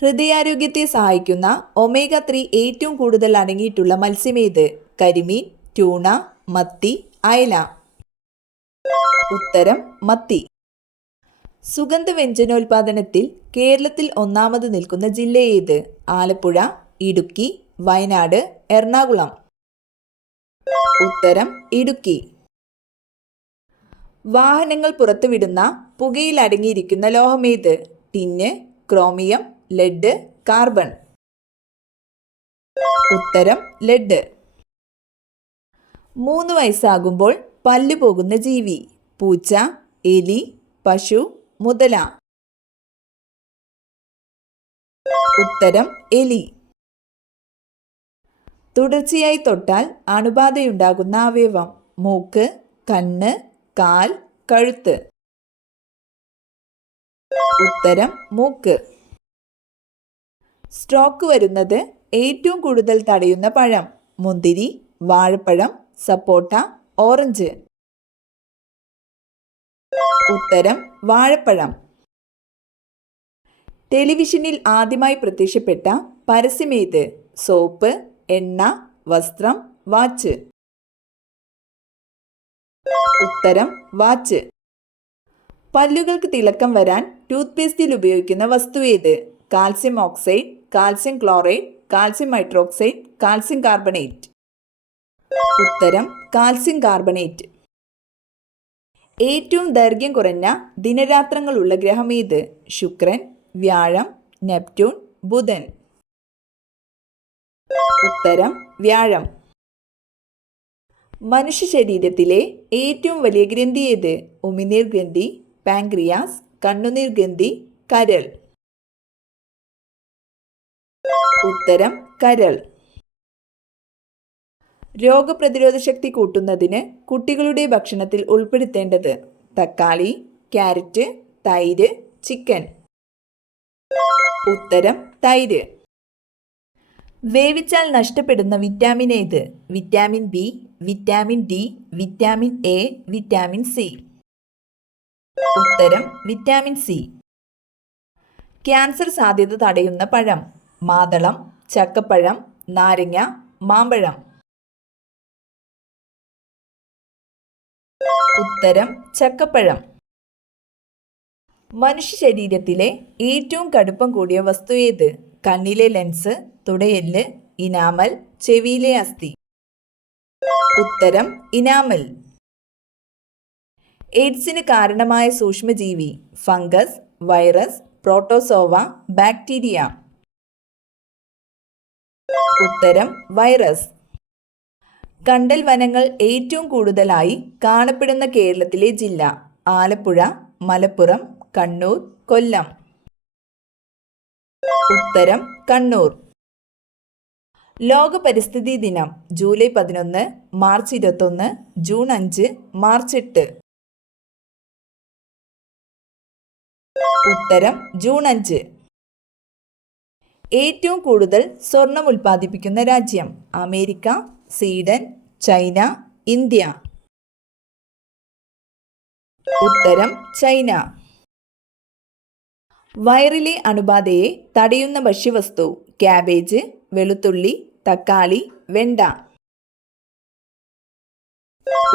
ഹൃദയാരോഗ്യത്തെ സഹായിക്കുന്ന ഒമേഗ 3 ഏറ്റവും കൂടുതൽ അടങ്ങിയിട്ടുള്ള മത്സ്യമേത്? കരിമീൻ, ട്യൂണ, മത്തി, അയല. ഉത്തരം മത്തി. സുഗന്ധവ്യഞ്ജനോൽപാദനത്തിൽ കേരളത്തിൽ ഒന്നാമത് നിൽക്കുന്ന ജില്ല ഏത്? ആലപ്പുഴ, ഇടുക്കി, വയനാട്, എറണാകുളം. ഉത്തരം ഇടുക്കി. വാഹനങ്ങൾ പുറത്തുവിടുന്ന പുകയിൽ അടങ്ങിയിരിക്കുന്ന ലോഹമേത്? Tin, chromium, lead, carbon. ഉത്തരം ലെഡ്. 3 വയസ്സാകുമ്പോൾ പല്ലു പോകുന്ന ജീവി? പൂച്ച, എലി, പശു, മുതല. ഉത്തരം എലി. തുടർച്ചയായി തൊട്ടാൽ അണുബാധയുണ്ടാകുന്ന അവയവം? മൂക്ക്, കണ്ണ്, കാൽ, കഴുത്ത്. ഉത്തരം മൂക്ക്. സ്ട്രോക്ക് വരുന്നത് ഏറ്റവും കൂടുതൽ തടയുന്ന പഴം? മുന്തിരി, വാഴപ്പഴം, സപ്പോട്ട, ഓറഞ്ച്. ഉത്തരം വാഴപ്പഴം. ടെലിവിഷനിൽ ആദ്യമായി പ്രത്യക്ഷപ്പെട്ട പരസ്യമേത്? സോപ്പ്, എണ്ണ, വസ്ത്രം, വാച്ച്. ഉത്തരം വാച്ച്. പല്ലുകൾക്ക് തിളക്കം വരാൻ ടൂത്ത്പേസ്റ്റിൽ ഉപയോഗിക്കുന്ന വസ്തു ഏത്? Calcium oxide, calcium chloride, calcium hydroxide, calcium carbonate. ഉത്തരം കാൽസ്യം കാർബണേറ്റ്. ഏറ്റവും ദൈർഘ്യം കുറഞ്ഞ ദിനരാത്രങ്ങളുള്ള ഗ്രഹം ഏത്? ശുക്രൻ, വ്യാഴം, നെപ്റ്റ്യൂൺ, ബുധൻ. ഉത്തരം വ്യാഴം. മനുഷ്യ ശരീരത്തിലെ ഏറ്റവും വലിയ ഗ്രന്ഥി ഏത്? ഉമിനീർ ഗ്രന്ഥി, പാൻക്രിയാസ്, കണ്ണുനീർ ഗ്രന്ഥി, കരൾ. ഉത്തരം കരൾ. രോഗപ്രതിരോധ ശക്തി കൂട്ടുന്നതിന് കുട്ടികളുടെ ഭക്ഷണത്തിൽ ഉൾപ്പെടുത്തേണ്ടത്? തക്കാളി, ക്യാരറ്റ്, തൈര്, ചിക്കൻ. ഉത്തരം തൈര്. വേവിച്ചാൽ നഷ്ടപ്പെടുന്ന വിറ്റാമിൻ ഏത്? Vitamin B, vitamin D, vitamin A, vitamin C. ഉത്തരം വിറ്റാമിൻ സി. ക്യാൻസർ സാധ്യത തടയുന്ന പഴം? മാതളം, ചക്കപ്പഴം, നാരങ്ങ, മാമ്പഴം. ഉത്തരം ചക്കപ്പഴം. മനുഷ്യ ശരീരത്തിലെ ഏറ്റവും കടുപ്പം കൂടിയ വസ്തു ഏത്? കണ്ണിലെ ലെൻസ്, തുടയെല്ല്, ഇനാമൽ, ചെവിയിലെ അസ്ഥി. ഉത്തരം ഇനാമൽ. എയ്ഡ്സിന് കാരണമായ സൂക്ഷ്മജീവി? Fungus, virus, protozoa, bacteria. ഉത്തരം വൈറസ്. കണ്ടൽ വനങ്ങൾ ഏറ്റവും കൂടുതലായി കാണപ്പെടുന്ന കേരളത്തിലെ ജില്ല? ആലപ്പുഴ, മലപ്പുറം, കണ്ണൂർ, കൊല്ലം. ഉത്തരം കണ്ണൂർ. ലോക പരിസ്ഥിതി ദിനം ജൂലൈ 11, മാർച്ച് 21, ജൂൺ 5, മാർച്ച് 8. ഉത്തരം ജൂൺ 5. ഏറ്റവും കൂടുതൽ സ്വർണം ഉൽപ്പാദിപ്പിക്കുന്ന രാജ്യം? America, Sweden, China, India. ഉത്തരം ചൈന. വയറിലെ അണുബാധയെ തടയുന്ന ഭക്ഷ്യവസ്തു? ക്യാബേജ്, വെളുത്തുള്ളി, തക്കാളി, വെണ്ട.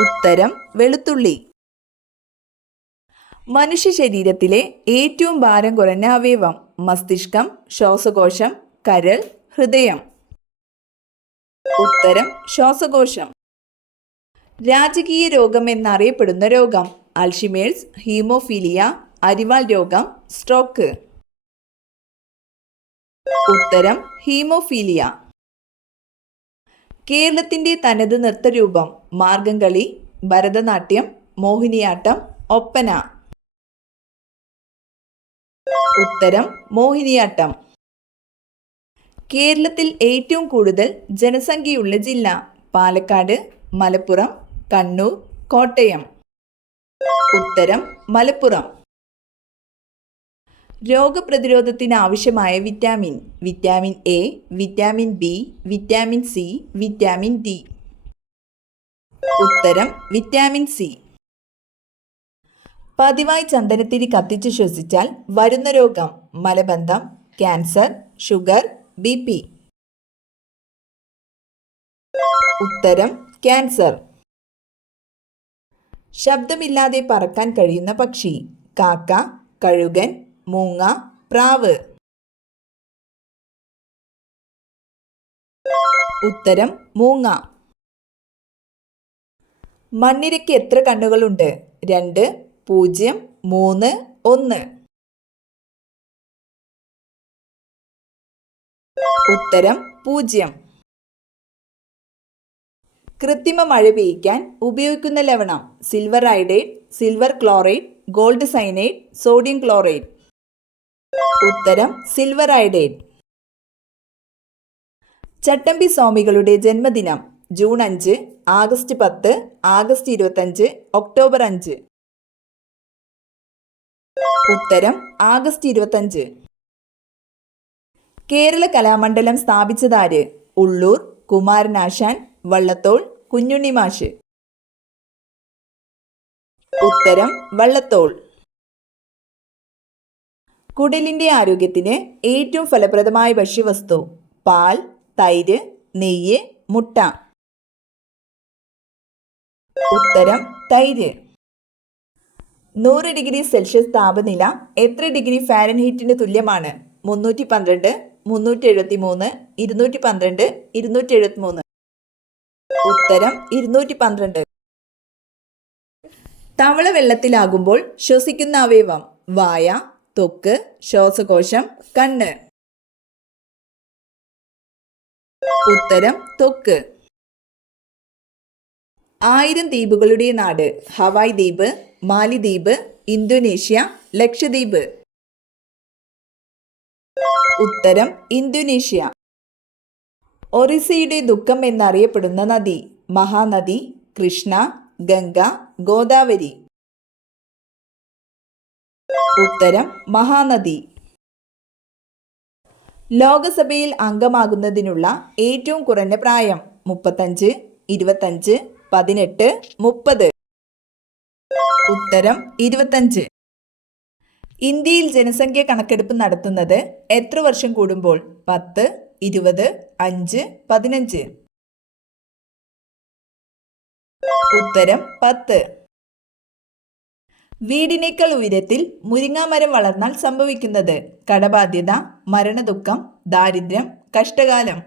ഉത്തരം വെളുത്തുള്ളി. മനുഷ്യ ശരീരത്തിലെ ഏറ്റവും ഭാരം കുറഞ്ഞ അവയവം? മസ്തിഷ്കം, ശ്വാസകോശം, കരൾ, ഹൃദയം. ഉത്തരം ശ്വാസകോശം. രാജകീയ രോഗം എന്നറിയപ്പെടുന്ന രോഗം? അൽഷിമേഴ്സ്, ഹീമോഫീലിയ, അരിവാൾ രോഗം, സ്ട്രോക്ക്. ഉത്തരം ഹീമോഫീലിയ. കേരളത്തിന്റെ തനത് നൃത്തരൂപം? മാർഗംകളി, ഭരതനാട്യം, മോഹിനിയാട്ടം, ഒപ്പന. ഉത്തരം മോഹിനിയാട്ടം. കേരളത്തിൽ ഏറ്റവും കൂടുതൽ ജനസംഖ്യയുള്ള ജില്ല? പാലക്കാട്, മലപ്പുറം, കണ്ണൂർ, കോട്ടയം. ഉത്തരം മലപ്പുറം. രോഗപ്രതിരോധത്തിന് ആവശ്യമായ vitamin? Vitamin A, vitamin B, vitamin C, vitamin D. ഉത്തരം വിറ്റാമിൻ സി. പതിവായി ചന്ദനത്തിരി കത്തിച്ച് ശ്വസിച്ചാൽ വരുന്ന രോഗം? മലബന്ധം, ക്യാൻസർ, ഷുഗർ, BP. ഉത്തരം ക്യാൻസർ. ശബ്ദമില്ലാതെ പറക്കാൻ കഴിയുന്ന പക്ഷി: കാക്ക, കഴുകൻ, മൂങ്ങ, പ്രാവ്. ഉത്തരം മൂങ്ങ. മണ്ണിരയ്ക്ക് എത്ര കണ്ണുകളുണ്ട്? 2, 0, 3, 1. ഉത്തരം 0. കൃത്രിമ മഴ പെയ്യ്ക്കാൻ ഉപയോഗിക്കുന്ന ലവണം: silver iodide, silver chloride, gold cyanide, sodium chloride. ഉത്തരം സിൽവർ അയഡൈഡ്. ചട്ടമ്പി സ്വാമികളുടെ ജന്മദിനം: ജൂൺ 5, ആഗസ്റ്റ് 10, ആഗസ്റ്റ് 25, ഒക്ടോബർ 5. ഉത്തരം ആഗസ്റ്റ് 25. കേരള കലാമണ്ഡലം സ്ഥാപിച്ചതാര്? ഉള്ളൂർ, കുമാരനാശാൻ, വള്ളത്തോൾ, കുഞ്ഞുണ്ണി മാഷ്. ഉത്തരം വള്ളത്തോൾ. കുടലിന്റെ ആരോഗ്യത്തിന് ഏറ്റവും ഫലപ്രദമായ ഭക്ഷ്യവസ്തു: പാൽ, തൈര്, നെയ്യ്, മുട്ട. ഉത്തരം തൈര്. 100 ഡിഗ്രി സെൽഷ്യസ് താപനില എത്ര ഡിഗ്രി ഫാരൻഹീറ്റിന് തുല്യമാണ്? 312, 373, 212, 273. ഉത്തരം 212. തവള വെള്ളത്തിലാകുമ്പോൾ ശ്വസിക്കുന്ന അവയവം: വായ, ത്വക്ക്, ശ്വാസകോശം, കണ്ണ്. ഉത്തരം ത്വക്ക്. 1000 ദ്വീപുകളുടെ നാട്: ഹവായ് ദ്വീപ്, മാലിദ്വീപ്, ഇന്തോനേഷ്യ, ലക്ഷദ്വീപ്. ഉത്തരം ഇന്തോനേഷ്യ. ഒറീസയുടെ ദുഃഖം എന്നറിയപ്പെടുന്ന നദി: മഹാനദി, കൃഷ്ണ, ഗംഗ, ഗോദാവരി. ഉത്തരം മഹാനദി. ലോകസഭയിൽ അംഗമാകുന്നതിനുള്ള ഏറ്റവും കുറഞ്ഞ പ്രായം: 35, 25, 18, 30. ഉത്തരം 25. ഇന്ത്യയിൽ ജനസംഖ്യ കണക്കെടുപ്പ് നടത്തുന്നത് എത്ര വർഷം കൂടുമ്പോൾ? 10, 20, 5, 15. ഉത്തരം 10. വീടിനേക്കാൾ ഉയരത്തിൽ മുരിങ്ങാമരം വളർന്നാൽ സംഭവിക്കുന്നത്: കടബാധ്യത, മരണദുഃഖം, ദാരിദ്ര്യം, കഷ്ടകാലം.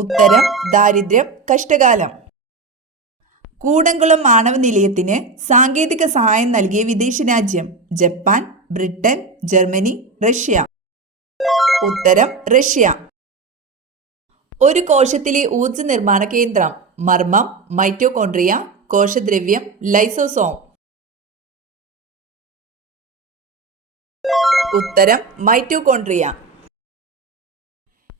ഉത്തരം ദാരിദ്ര്യം, കഷ്ടകാലം. കൂടംകുളം ആണവ നിലയത്തിന് സാങ്കേതിക സഹായം നൽകിയ വിദേശ രാജ്യം: ജപ്പാൻ, ബ്രിട്ടൻ, ജർമ്മനി, റഷ്യ. ഉത്തരം റഷ്യ. ഒരു കോശത്തിലെ ഊർജ നിർമ്മാണ കേന്ദ്രം: മർമ്മം, മൈറ്റോകോൺട്രിയ, കോശദ്രവ്യം, ലൈസോസോം. ഉത്തരം മൈറ്റോകോൺട്രിയ.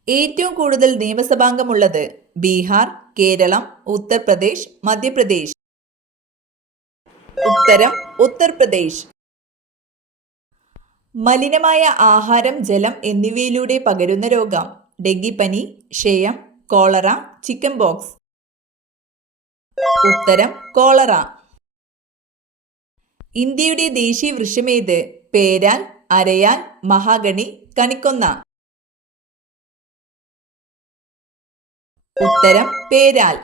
ഏറ്റവും കൂടുതൽ നിയമസഭാംഗമുള്ളത്: ബീഹാർ, കേരളം, ഉത്തർപ്രദേശ്, മധ്യപ്രദേശ്. ഉത്തരം ഉത്തർപ്രദേശ്. മലിനമായ ആഹാരം, ജലം എന്നിവയിലൂടെ പകരുന്ന രോഗം: ഡെങ്കിപ്പനി, ക്ഷയം, കോളറ, ചിക്കൻ പോക്സ്. ഉത്തരം കോളറ. ഇന്ത്യയുടെ ദേശീയ വൃക്ഷമേത്? പേരാൽ, അരയാൽ, മഹാഗണി, കണിക്കൊന്ന. ഉത്തരം പേരാൽ.